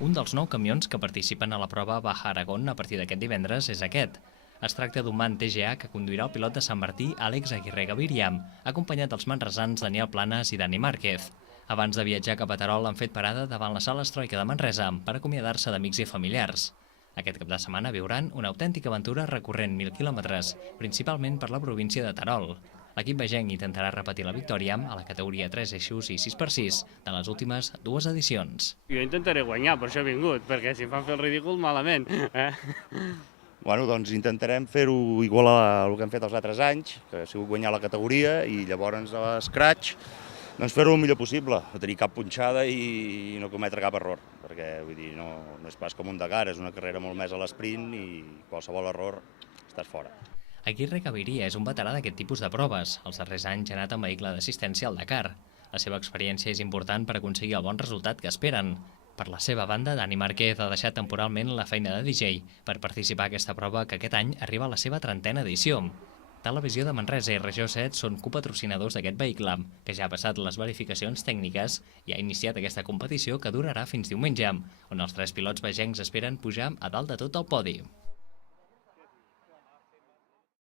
Un dels 9 camions que participen a la prova Baja Aragón a partir d'aquest divendres és aquest. Es tracta d'un MAN TGA que conduirà el pilot de Sant Martí, Àlex Aguirre Gaviria, acompanyat dels manresans Daniel Planas i Dani Márquez. Abans de viatjar cap a Terol han fet parada davant la sala Estroika de Manresa per acomiadar-se d'amics i familiars. Aquest cap de setmana viuran una autèntica aventura recorrent 1.000 quilòmetres, principalment per la província de Terol. L'equip vegenc intentarà repetir la victòria a la categoria 3 eixos i 6x6 de les últimes 2 edicions. Jo intentaré guanyar, per això he vingut, perquè si em fan fer el ridícul, malament. Bueno, doncs intentarem fer-ho igual al que hem fet els altres anys, que ha sigut guanyar la categoria i llavors a l'escratx doncs fer-ho el millor possible, no tenir cap punxada i no cometre cap error, perquè vull dir, no és pas com un Dakar, és una carrera molt més a l'esprint i qualsevol error estàs fora. Aguirre Gaviria és un veterà d'aquest tipus de proves. Els darrers anys ha anat en vehicle d'assistència al Dakar. La seva experiència és important per aconseguir el bon resultat que esperen. Per la seva banda, Dani Márquez ha deixat temporalment la feina de DJ per participar a aquesta prova que aquest any arriba a la seva 30a edició. Televisió de Manresa i Regió 7 són copatrocinadors d'aquest vehicle, que ja ha passat les verificacions tècniques i ha iniciat aquesta competició que durarà fins diumenge, on els 3 pilots vegencs esperen pujar a dalt de tot el podi.